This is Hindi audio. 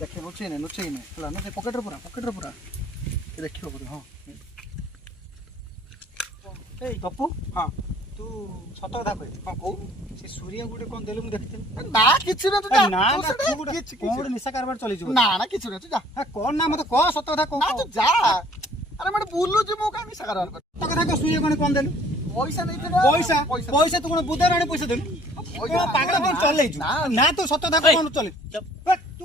देखे नुचेने नुचेने हला नुचे पॉकेट रे पूरा ये देखियो पूरा हां ए गप्पू हां तू सत कथा कह हां को से सूर्य गुटे कोन देलु मु देखिथिन ना किछ ना तू जा ना तू गुटे कोन निशा कारबार चली जो ना ना किछ ना तू जा हां कोन ना मत को सत कथा को ना तू जा अरे मैं बोलू जे मो का निशा कारबार सत कथा को सूर्य कोन कोन देलु पैसा नहीं थे पैसा तू कोन बुधर आने पैसा देलु पागल कोन चले ना तू सत कथा कोन चले तू